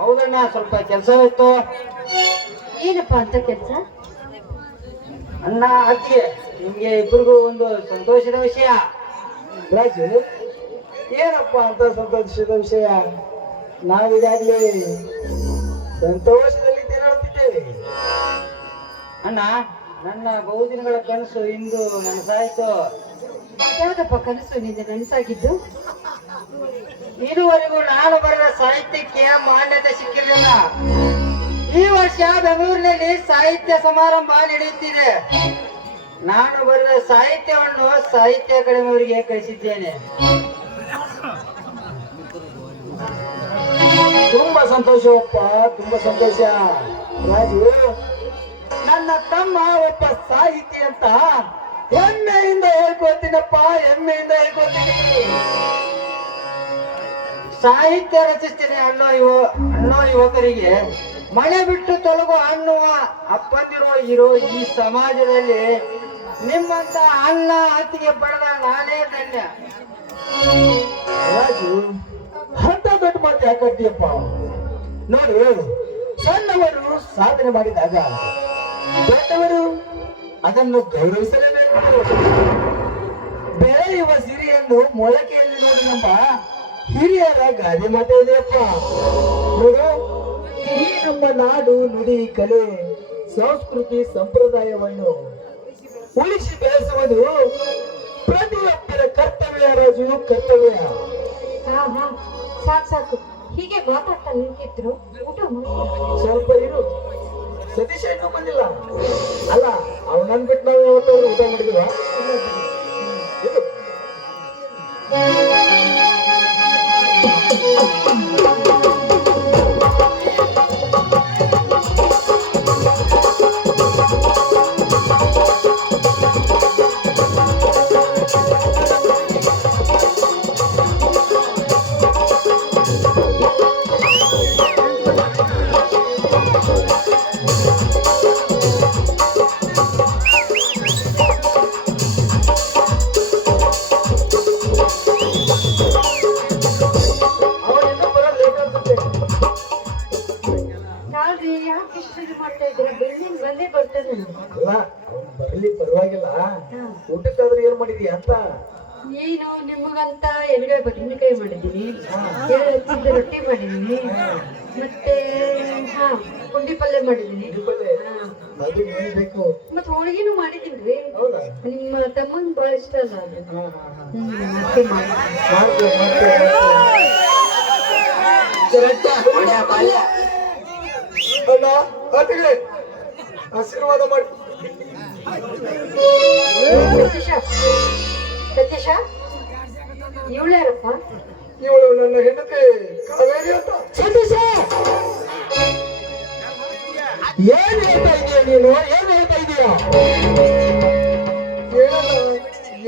ಹೌದಣ್ಣ, ಸ್ವಲ್ಪ ಕೆಲಸ ಇತ್ತು. ಏನಪ್ಪಾ ಅಂತ ಕೆಲಸ? ಅಣ್ಣ ಅತ್ತಿಗೆ, ನಿಮ್ಗೆ ಇಬ್ಬರಿಗೂ ಒಂದು ಸಂತೋಷದ ವಿಷಯ. ರಾಜು, ಏನಪ್ಪ ಅಂತ ಸಂತೋಷದ ವಿಷಯ? ನಾವೀಗಾಗಲೇ ಸಂತೋಷದಲ್ಲಿ ತಿರುಗುತ್ತಿದ್ದೇವೆ. ಅಣ್ಣ, ನನ್ನ ಬಹುದಿನಗಳ ಕನಸು ಇಂದು ನನಸಾಯಿತು. ಯಾವ್ದಪ್ಪ ಕನಸು ನಿಂದ ನನಸಾಗಿದ್ದು? ಇದುವರೆಗೂ ನಾನು ಬರೆದ ಸಾಹಿತ್ಯಕ್ಕೆ ಮಾನ್ಯತೆ ಸಿಕ್ಕಿರಲಿಲ್ಲ. ಈ ವರ್ಷ ಬೆಂಗಳೂರಿನಲ್ಲಿ ಸಾಹಿತ್ಯ ಸಮಾರಂಭ ನಡೆಯುತ್ತಿದೆ. ನಾನು ಬರೆದ ಸಾಹಿತ್ಯವನ್ನು ಸಾಹಿತ್ಯ ಅಕಾಡೆಮಿಯವರಿಗೆ ಕಳಿಸಿದ್ದೇನೆ. ತುಂಬಾ ಸಂತೋಷವಪ್ಪ, ತುಂಬಾ ಸಂತೋಷ. ರಾಜು, ನನ್ನ ತಮ್ಮ ಒಬ್ಬ ಸಾಹಿತಿ ಅಂತ ಹೆಮ್ಮೆಯಿಂದ ಹೇಳ್ಕೊಳ್ತೀನಪ್ಪ, ಹೆಮ್ಮೆಯಿಂದ ಹೇಳ್ಕೊಳ್ತೀನಿ. ಸಾಹಿತ್ಯ ರಚಿಸ್ತೀನಿ ಅನ್ನೋ ಯುವಕರಿಗೆ ಮನೆ ಬಿಟ್ಟು ತೊಲಗು ಅನ್ನುವ ಅಪ್ಪಂದಿರುವ ಇರೋ ಈ ಸಮಾಜದಲ್ಲಿ ನಿಮ್ಮಂತ ಅಣ್ಣ ಅತ್ತಿಗೆ ಪಡೆದ ನಾನೇ ಧನ್ಯ. ರಾಜು ಅಂತ ದೊಡ್ಡ ಮಾತು ಯಾಕಂತೀಯಪ್ಪ? ನೋಡು, ಸಣ್ಣವರು ಸಾಧನೆ ಮಾಡಿದಾಗ ದೊಡ್ಡವರು ಅದನ್ನು ಗೌರವಿಸಲೇಬೇಕು. ಬೆಳೆಯುವ ಸಿರಿಯನ್ನು ಮೊಳಕೆಯಲ್ಲಿ ನೋಡಿ ನಮ್ಮ ಹಿರಿಯರ ಗಾದೆ ಮಾತೇ ಇದೆಯಪ್ಪ. ನೋಡು, ಈ ನಮ್ಮ ನಾಡು, ನುಡಿ, ಕಲೆ, ಸಂಸ್ಕೃತಿ, ಸಂಪ್ರದಾಯವನ್ನು ಉಳಿಸಿ ಬೆಳೆಸುವುದು ಪ್ರತಿಯೊಬ್ಬರ ಕರ್ತವ್ಯ ರಾಜು, ಕರ್ತವ್ಯ. ಹಾ ಹಾ, ಸಾಕು ಸಾಕು, ಹೀಗೆ ಮಾತಾಡ್ತಾ ನಿಂತಿದ್ರು. ಊಟ ಮಾಡಿ. ಸ್ವಲ್ಪ ಇರು, ಸತೀಶ ಇನ್ನೂ ಬಂದಿಲ್ಲ ಅಲ್ಲ. ಅವನನ್ ಬಿಟ್ಟು ನಾವು ಯಾವತ್ತಾದ್ರು ಊಟ ಮಾಡಿದ್ವ? ಇರು. ನಾಲ್ರಿ ಯಾಕೆ ಇಷ್ಟು ಇದು ಮಾಡ್ತಾ ಇದ್ದೀರಾ? ಬೆಳ್ಳಿನ ಬಂದೇ ಬರ್ತದೆ. ಅಲ್ಲ, ಅವ್ನು ಬರ್ಲಿ ಪರವಾಗಿಲ್ಲ. ಊಟಕ್ಕಾದ್ರೂ ಏನ್ ಮಾಡಿದೀಯ ಅಂತ? ನೀನು ನಿಮಗಂತ ಎಡಗೈ ಬದನೆಕಾಯಿ ಮಾಡಿದ್ದೀನಿ, ಹಚ್ಚಿದ ರೊಟ್ಟಿ ಮಾಡಿದ್ದೀನಿ, ಮತ್ತೆ ಹಾ ಪುಂಡಿ ಪಲ್ಯ ಮಾಡಿದ್ದೀನಿ, ಅದು ಏನ್ ಬೇಕು? ಮತ್ತೆ ಹೋಳಿಗೆನೂ ಮಾಡಿದ್ದೀನಿ. ಹೌದಾ? ನಿಮ್ಮ ತಮ್ಮನ್ ಬಹಳ ಇಷ್ಟ ಅಲ್ಲ ಅದು. ಮತ್ತೆ ಮಾಡಿದ್ದೀನಿ. ಅಣ್ಣ, ಅತ್ತಿಗೆ ಆಶೀರ್ವಾದ ಮಾಡಿ. ಸತೀಶ, ಸತೀಶ, ಇವಳು ಯಾರಪ್ಪ? ಇವಳು ನನ್ನ ಹೆಂಡತಿ ಕಾವೇರಿ ಅಂತ. ಸತೀಶ, ಏನ್ ಹೇಳ್ತಾ ಇದೀಯ ನೀನು? ಏನ್ ಹೇಳ್ತಾ ಇದೀಯ? ಏನಲ್ಲ,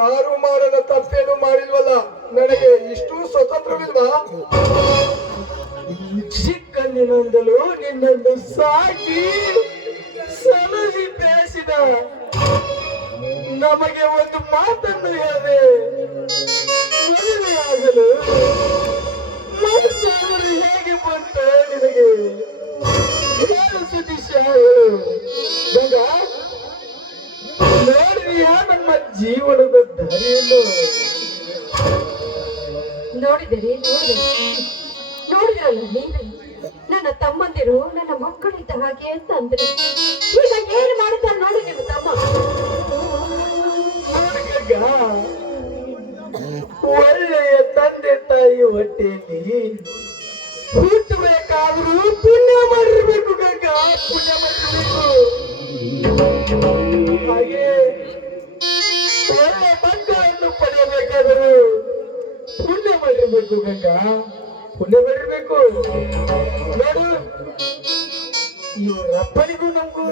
ಯಾರು ಮಾಡದ ತಪ್ಪೇನು ಮಾಡಿಲ್ವಲ್ಲ, ನನಗೆ ಇಷ್ಟು ಸ್ವತಂತ್ರವಿಲ್ವಾ? ಚಿಕ್ಕಂದಿನಿಂದಲೂ ನಿನ್ನನ್ನು ಸಾಕಿ ಸಲಹಿ ಬೆಳೆಸಿದ ನಮಗೆ ಒಂದು ಮಾತನ್ನು ಹೇಳಿದೆ. ಮದುವೆಯಾಗಲು ಮನಸ್ಸಾಗಲು ಹೇಗೆ ಬಂತು ನಿನಗೆ? ಹೇಳು ಸತೀಶ, ಹೇಳು. ಗಂಗ, ನೋಡಿದೀಯಾ ನಮ್ಮ ಜೀವನದ ದಾರಿಯನ್ನು? ನೋಡಿದಿರಲ್ಲ ನೀನು, ನನ್ನ ತಮ್ಮಂದಿರು ನನ್ನ ಮಕ್ಕಳಿದ್ದ ಹಾಗೆ ಅಂತ ಅಂದ್ರೆ, ಈಗ ಏನ್ ಮಾಡಿದ್ದಾರೆ ನೋಡಿ ನಿಮ್ಮ ತಮ್ಮ. ಒಳ್ಳೆಯ ತಂದೆ ತಾಯಿ ಹೊಟ್ಟೆಯಲ್ಲಿ ಹುಟ್ಟಬೇಕಾದ್ರೂ ಪುಣ್ಯ ಮಾಡಿರ್ಬೇಕು ಗಂಗ, ಪುಣ್ಯ ಮಾಡಿರ್ಬೇಕು. ಹಾಗೆ ಒಳ್ಳೆ ಮಕ್ಕಳನ್ನು ಪಡೆಯಬೇಕಾದರೂ ಪುಣ್ಯ ಮಾಡಿರ್ಬೇಕು ಗಂಗ, ಪುಣ್ಯ ಮಾಡಿರ್ಬೇಕು. ನೋಡು, ಇವರಪ್ಪನಿಗೂ ನಮಗೂ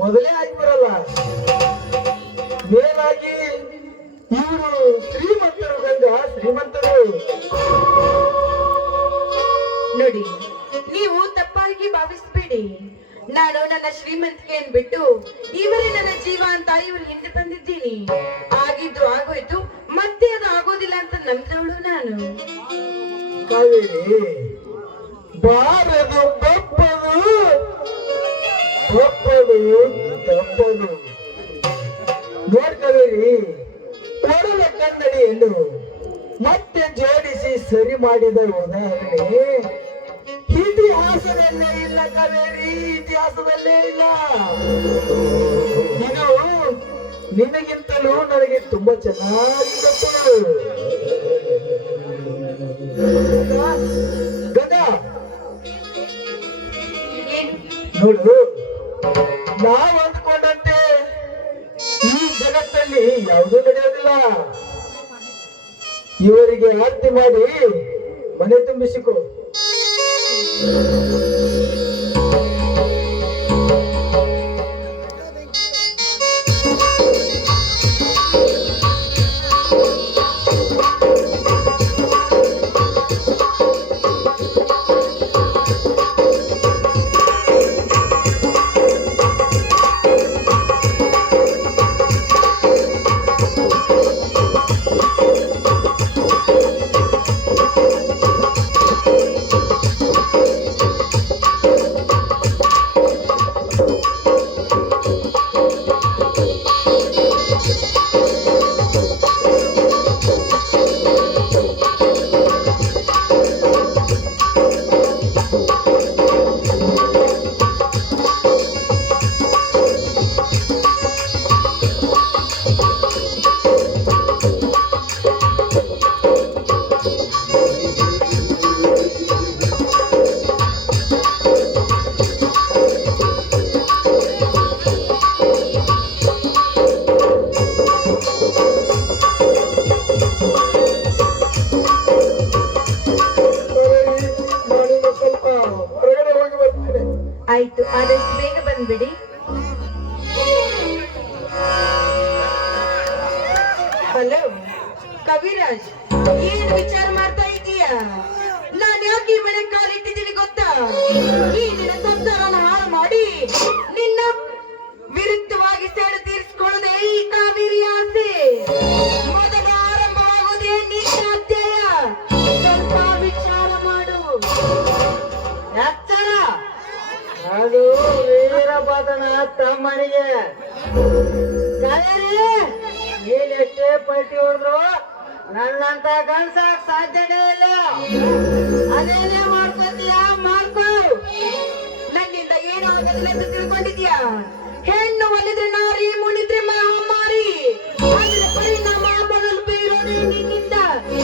ಮೊದಲೇ ಆಗಿ ಬರಲ್ಲ. ಮೇಲಾಗಿ ಇವರು ಶ್ರೀಮಂತರು ಗಂಗ, ಶ್ರೀಮಂತರು. ನೋಡಿ, ನೀವು ತಪ್ಪಾಗಿ ಭಾವಿಸ್ಬೇಡಿ. ನಾನು ನನ್ನ ಶ್ರೀಮಂತಿಕೆಯನ್ನು ಬಿಟ್ಟು ಇವರೇ ನನ್ನ ಜೀವ ಅಂತ ಇವ್ರ ಹಿಂದೆ ತಂದಿದ್ದೀನಿ. ಆಗಿದ್ದು ಆಗೋಯ್ತು, ಮತ್ತೆ ಅದು ಆಗೋದಿಲ್ಲ ಅಂತ ನಂಬಿದವಳು ನಾನು. ಕಾವೇರಿ, ಬಾರದು ಬಪ್ಪದು ಬಪ್ಪದು ತಪ್ಪದು. ನೋಡ್ ಕಾವೇರಿ, ಒಡಲ ಕನ್ನಡಿಯನ್ನು ಮತ್ತೆ ಜೋಡಿಸಿ ಸರಿ ಮಾಡಿದ ಉದಾಹರಣೆ ಇತಿಹಾಸದಲ್ಲೇ ಇಲ್ಲ ಕಾವೇರಿ, ಇತಿಹಾಸದಲ್ಲೇ ಇಲ್ಲ. ಇದು ನಿನಗಿಂತಲೂ ನನಗೆ ತುಂಬಾ ಚೆನ್ನಾಗಿ ಗೊತ್ತು ಗದಾ. ನೋಡು, ನಾವು ಅಂದ್ಕೊಂಡಂತೆ ಈ ಜಗತ್ತಲ್ಲಿ ಯಾವುದೂ ನಡೆಯೋದಿಲ್ಲ. ಇವರಿಗೆ ಆರತಿ ಮಾಡಿ ಮನೆ ತುಂಬಿಸಿಕೊ. ಕವಿರಾಜ್, ಏನ್ ವಿಚಾರ ಮಾಡ್ತಾ ಇದೀಯ? ನಾನ್ ಯಾಕೆ ಈ ಮನೆ ಕಾಲಿಟ್ಟಿದ್ದೀನಿ ಗೊತ್ತಾ? ಈ ನಿನ್ನ ಸಂಸಾರನ ಹಾಳು ಮಾಡಿ ನಿನ್ನ ವಿರುದ್ಧವಾಗಿ ಸೇಡು ತೀರಿಸಿಕೊಳ್ಳದೆ ಈ ಕಾವೇರಿ ಆಸೆ ಮೊದಲು ಆರಂಭವಾಗುವುದೇ ನಿನ್ನ ಅಧ್ಯಾಯ. ಸ್ವಲ್ಪ ವಿಚಾರ ಮಾಡು. ಎಚ್ಚರ, ಅದು ವೀರಭದ್ರನ ತಮ್ಮನಿಗೆ. ಕಾವೇರಿ, ನೀನ್ ಎಷ್ಟೇ ಪಟ್ಟಿ ಹೊಡೆದ್ರು ನನ್ನಂತ ಗಂಡ್ಸಕ್ ಸಾಧ್ಯನೇ ಇಲ್ಲ. ಅದೇನೇ ಮಾಡ್ಕೊತೀಯ ಮಾಡ್ಕೋ. ನನ್ನಿಂದ ಏನು ಆಗೋದಿಲ್ಲ ಅಂತ ತಿಳ್ಕೊಂಡಿದ್ಯಾ? ಹೆಣ್ಣು ಒಲಿದ್ರೆ ನಾರಿ, ಮುನಿದ್ರೆ ಮಹಾಮಾರಿ. ಅದರ ಪರಿಣಾಮ ಮೊದಲು ಬೀರೋದೇ ನಿನ್ನಿಂದ.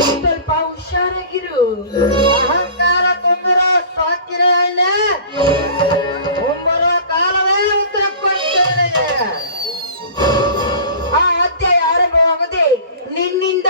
ಸ್ವಲ್ಪ ಹುಷಾರಾಗಿರು. ಅಹಂಕಾರ ತುಂಬಿರೋ ಸಾಕಿನ ಎಣ್ಣೆ ಮುಂಬರೋ ಕಾಲವೇ ಉತ್ತರ ಕೊಡ್ತೇನೆ. ಆ ಅಧ್ಯಾಯ ಆರಂಭವಾಗದೆ ನಿನ್ನಿಂದ.